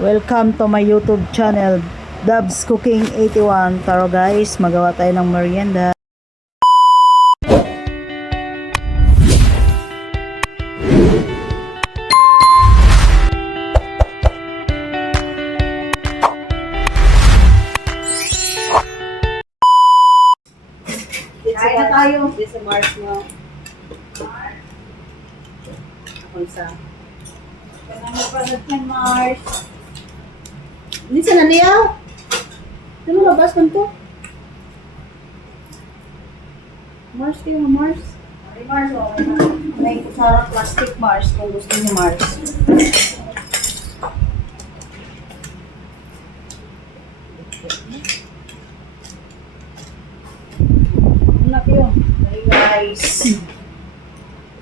Welcome to my YouTube channel, Dubs Cooking 81. Tara guys, magawa tayo ng merienda. Kain na tayo. This is Mars mo. Ako isa. Kaya napalad ng Mars. Hindi sa naniyaw. Ano labas man to? Mars kayo na Mars. Ay Mars, okay na. May kusarang plastic Mars kung gusto niyo Mars. Hey guys.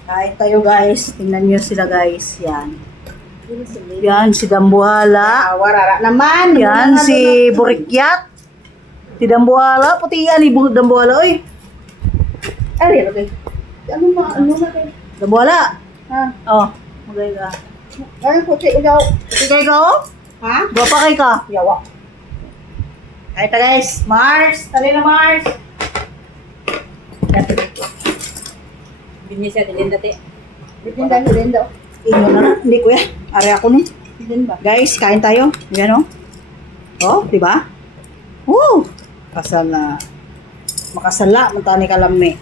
Kain tayo guys. Tingnan nyo sila guys. Yan. Yan si Dambuhala. Warara naman. Yan si Burikyat. Si Dambuhala. Puti yan ni Dambuhala. Uy. Ay, okay. Ano na kayo? Dambuhala. Ha? Oh. Magay ka. Ay, puti ikaw. Puti kayo ka oh? Ha? Gwapa kayo ka? Yawa. Kain ta guys. Mars. Tali na Mars. Binya siya din dati. Linda. Inyo na. Hindi kuya. Ari ako ni. Linda ba? Guys, kain tayo. Yan o. Oh, di ba? Oh, kasala. Makasala, matani kalami.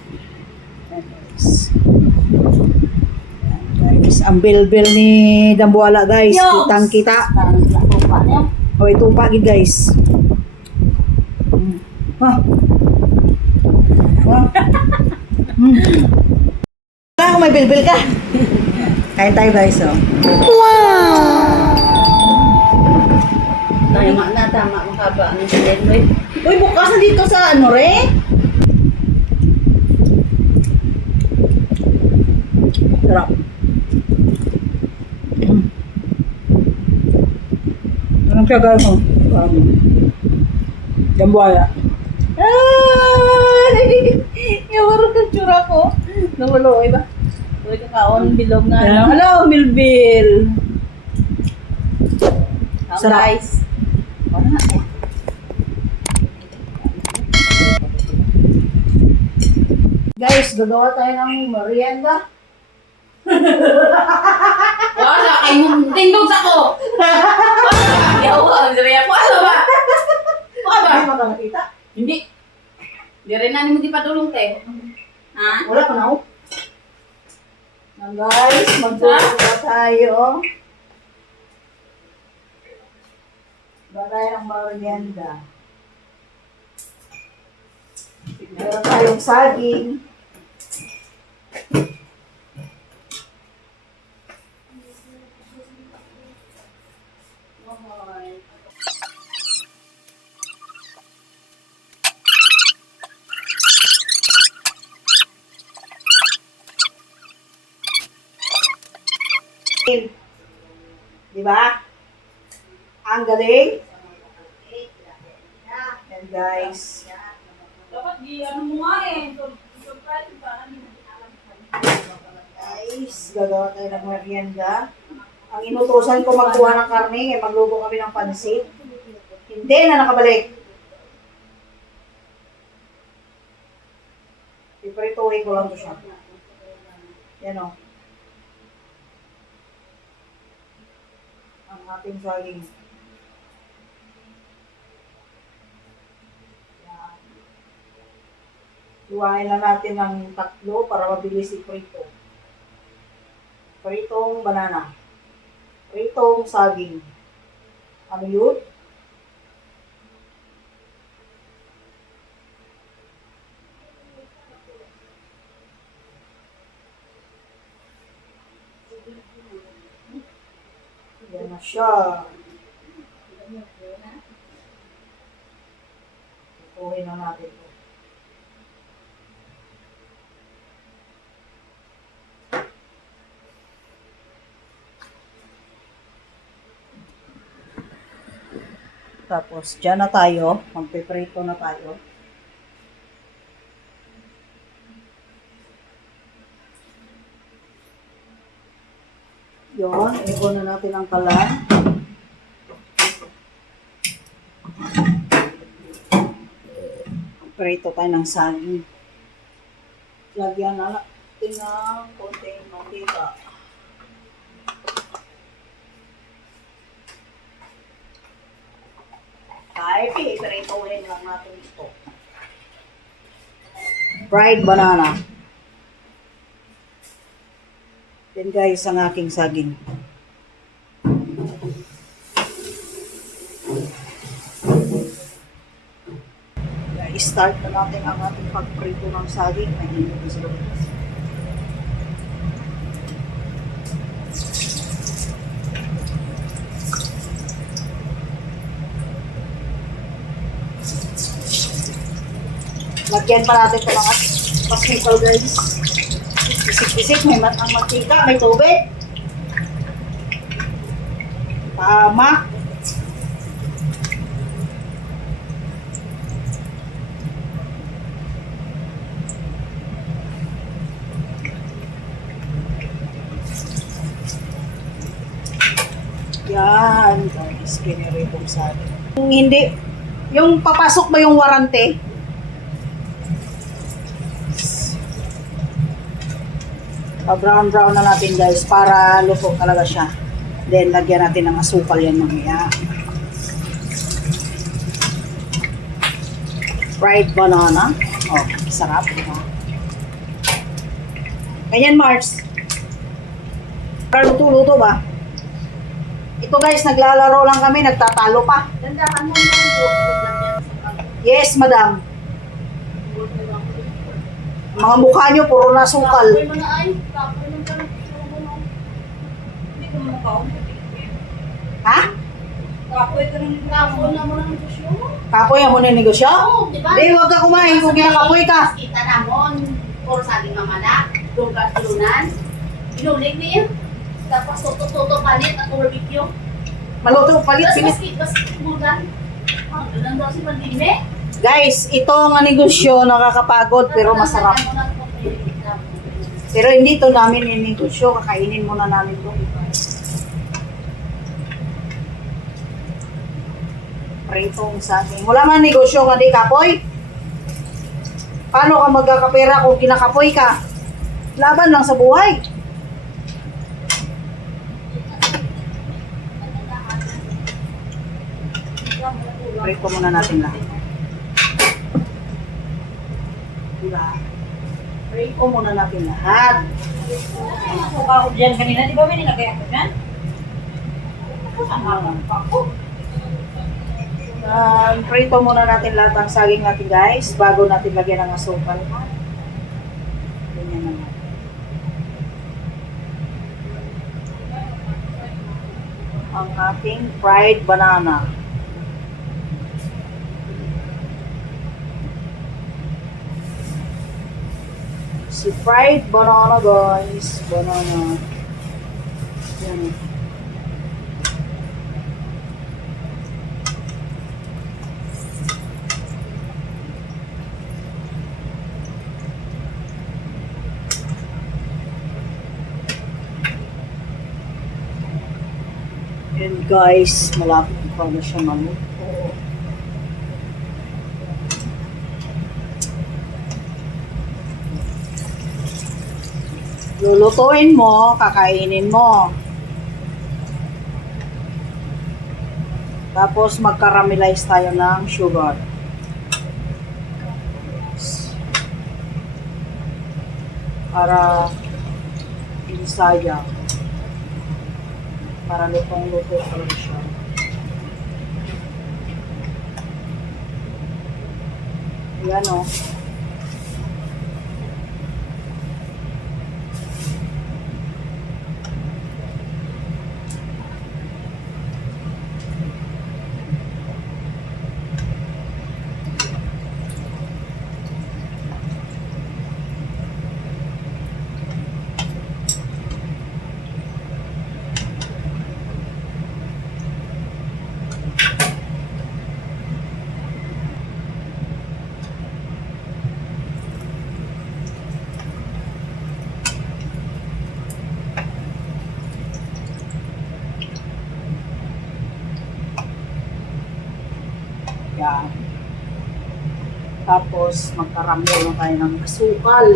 Yan, guys. Yan, guys. Ang bil-bil ni Dambuhala, guys. Yo! Kitang kita. Parang sila ko pa niyo. O, ito pa, guys. Ah. Ah. Wala kung may bil-bil ka. Kain tayo, guys, oh. Tama makaba ang din boy. Uy, bukas na dito sa ano re? Sarap. Anong kagawin mo? Dambuhala. Ay! Yawaro kang tsura ko. Namuloy ba? Uy, kakaon bilog na. Ano? Hello, Milbil. Sarap. Guys. Wala na eh. Guys, gagawa tayo ng merienda. Wala kay mong tindog sa ko. Yawa, ang sariya ko. Ano ba? Ano ba? Ay, makakita. Hindi. Di rin na mo di padulong te. Ha? Wala pa na ako. Now guys, magdulong na tayo. Bagay ng merienda. Meron tayong saging. Di ba? Ang galing. And guys, Dapat di ano mo nga eh. Surprise ba? guys, gagawa tayo ng merienda. Ang inutusan ko magkuha ng karne, eh, magluto kami ng pansit. Hindi na nakabalik. Iprituhin ko lang to siya. Yan o. Ang ating saging. Yan. Iwain lang natin ng tatlo para mabilis iprito. Pritong banana. Pritong saging. Ano yun? Yan na siya. Tutuhin na natin ito. Tapos, dyan na tayo. Magpiprito na tayo. Yun, i-on na natin ang kalan. Prito tayo ng saging. Lagyan na natin ng konting mantika. Kahit i-pritohin lang natin ito. Fried banana. Then guys, ang aking saging. I-start na natin ang ating pagprito ng saging. Ay, hindi ko sila. Lagyan pa natin ito mga pasukal guys. Bisik-bisik, may ang mantika, may tubig. Tama. Yan, guys, piniritong sa atin. Hindi, yung papasok ba yung warranty? Pa-brown-brown na natin guys para luto talaga siya. Then, lagyan natin ng asukal yan mamaya. Fried banana. Oh, sarap. Diba? Ganyan, Mars. Para luto-luto ba? Ito guys, naglalaro lang kami, nagtatalo pa. Dandahan mo yung Yes, madam. Mga mukha nyo, puro nasukal. Kapoy mo na ay. Kapoy mo na. Hindi ko mo kaon. Ha? Kapoy ka ng kapoy na mo ng negosyo. Kapoy ang muna negosyo? Oo, di ba? Di, huwag ka kumain kung kinakapoy ka. Kita namon. Puro saging mamana. Lugar tulunan. Inulig niya. Tapos toto-toto palit at barbecue. Maluto, palit, Tapos pilit. mas bulan. Doon daw si Pandime. Guys, ito ang negosyo, nakakapagod pero masarap. Pero hindi to namin negosyo, kakainin muna namin to. Pritong saging. Wala man negosyo nga di kapoy. Paano ka magkakapera kung kinakapoy ka? Laban lang sa buhay. Prito muna natin lahat. Diba? Prito muna natin lahat. Ako ka dyan kanina, di ba may nilagay ako dyan? Prito muna natin lahat ang saging natin guys bago natin lagyan ng asukal. Ganyan naman. Ang ating fried banana. Si fried banana guys. Banana. Yan. And guys, malapit pa na siya maluto. Lulutuin mo, kakainin mo. Tapos mag-caramelize tayo ng sugar. Para hindi sayang. Para lutong-luto talaga siya. Ayan o. Yan. Tapos, magkaramel na tayo ng asukal.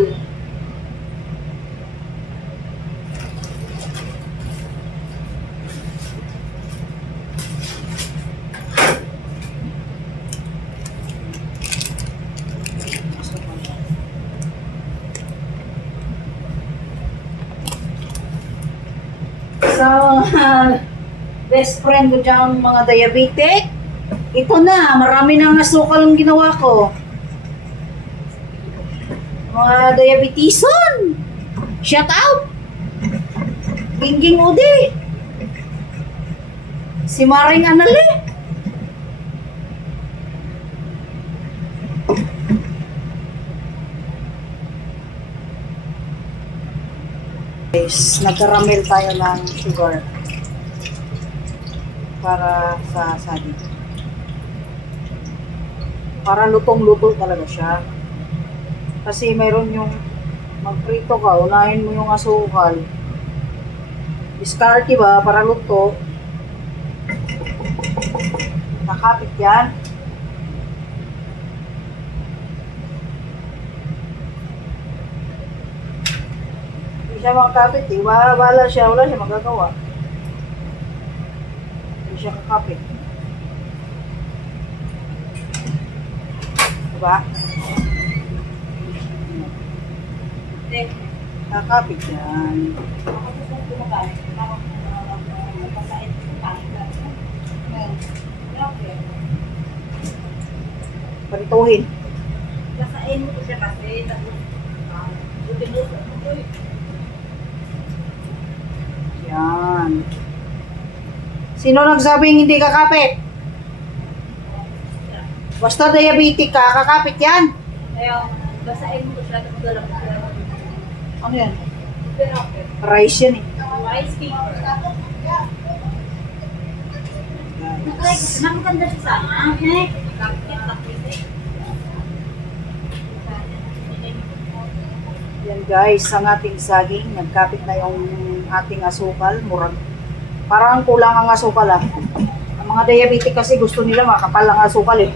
So, best friend ko dyan mga diabetic. Ito na, marami nang asukal ang ginawa ko. Mga diabetison! Shout out! Gingging Udi! Si Maring Anali! Guys, nagkaramel tayo ng sugar para sa saging. Para lutong-luto talaga siya. Kasi mayroon yung magprito ka, unahin mo yung asukal. Diskarte ba para luto. Nakapit yan. Hindi siya makakapit eh. Wala siya, wala siya magagawa. Hindi siya kakapit. Diba? Kakapit yan. Parituhin. Lasain mo ko siya kasi. Yan. Sino nagsabing hindi kakapit? Basta diabetic ka, kakapit yan. Kaya, basain mo ko siya. Tapos dalang ko siya. Ano yan? Pero okay. Rice yan eh. Rice paper. Guys. Nakaganda siya sana. Eh. Yan guys, ang ating saging, nagkapit na yung ating asukal, murag. Parang kulang ang asukal ah. Ang mga diabetic kasi gusto nila makapal ang asukal eh.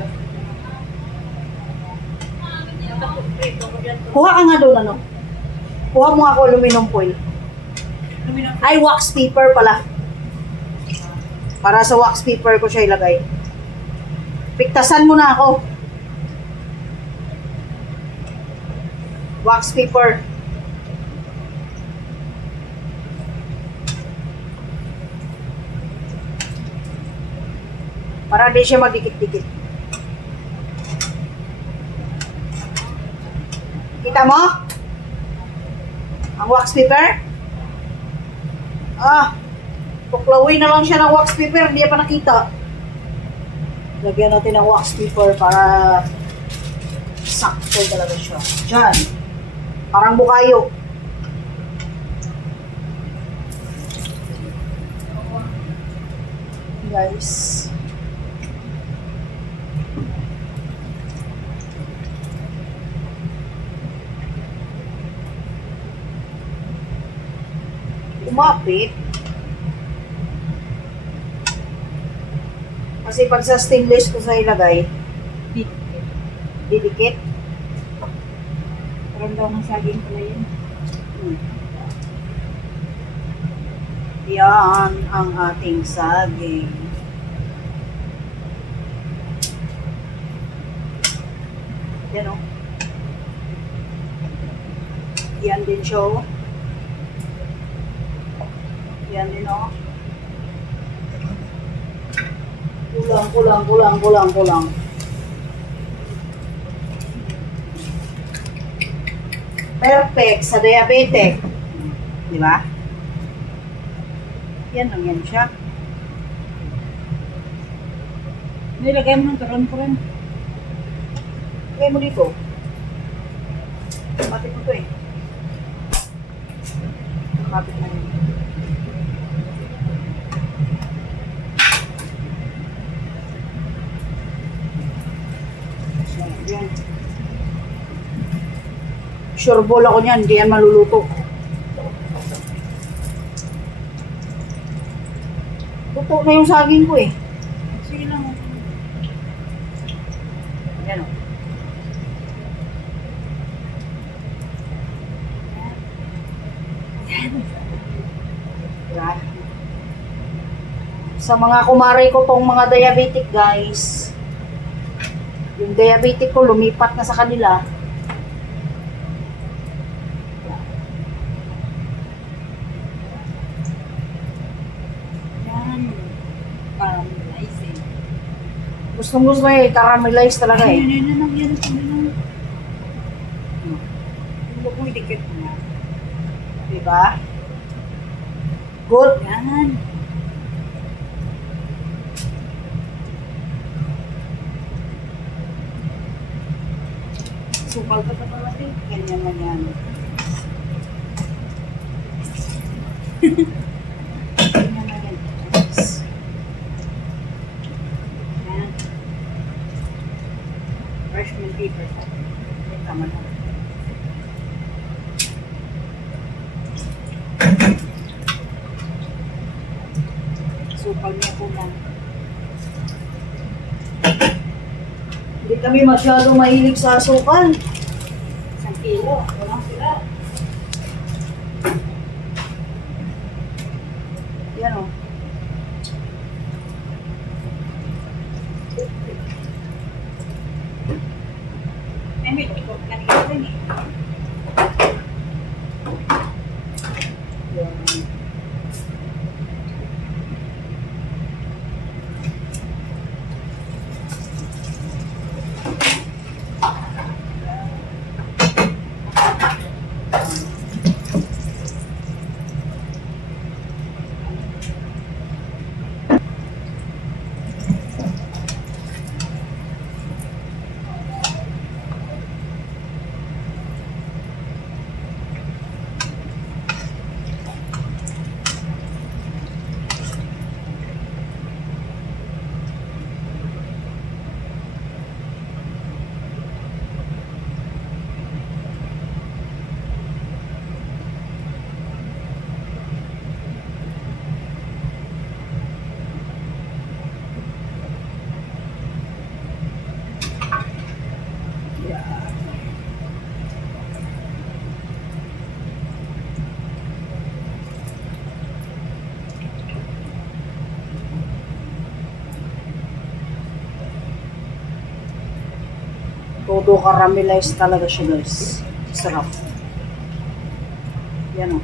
Kuha ka nga doon ano. Kuha mo ako aluminum foil. Ay, wax paper pala. Para sa wax paper ko siya ilagay. Piktasan mo na ako. Wax paper. Para di siya magdikit-dikit. Kita mo? Ang wax paper? Ah, tuklawin na lang siya ng wax paper, hindi pa nakita. Lagyan natin ng wax paper para sakto talaga siya. Diyan. Parang bukayo. Guys. Umapit. Kasi pag sa stainless ko sa ilagay, didikit. Parang daw ng saging pala yun. Yan ang ating saging. Yan o. Yan din siya o. Yan din o. Kulang. Perfect sa diabetic. Di ba? Yan lang yan siya. Nilagay mo ng turon-turon. Lagay mo dito. Kapit mo to eh. Kapit na yun. So, yan. Sure ball ako niyan, hindi yan maluluto. Luto na yung saging ko eh. Sige lang. Yan o. Yan. Sa mga kumare ko tong mga diabetic guys, yung diabetic ko lumipat na sa kanila. Yan. Caramelize eh. Gustong gusto eh, caramelize talaga eh. Yan. Huwag mo idikit na. Diba? Good. Yan. Sukal ka pa pala eh. Ganyan na yan. Ganyan na yan. Yan. Parchment paper. Tama na. Sukal niya po lang. Hindi kami masyado mahilig sa asukal. 1 kilo. Walang sila. Yan o. May tukot ka nila rin eh. Yan. Todo caramelize talaga siya guys. Sarap. Yan o.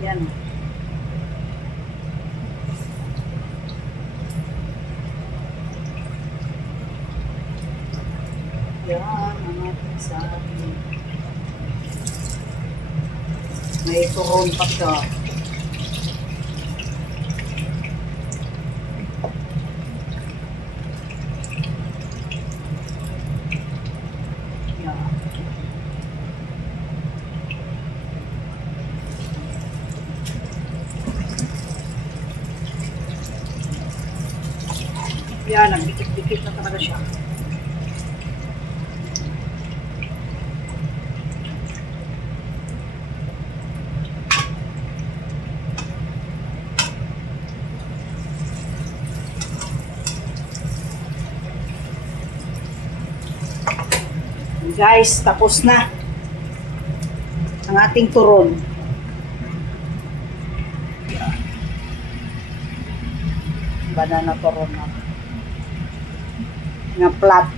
Yan o. Yan ang ating sabi. May turon pa siya. Yan, nagdikit-dikit na talaga siya. Guys, tapos na ang ating turon. Banana turon na. Nga flat.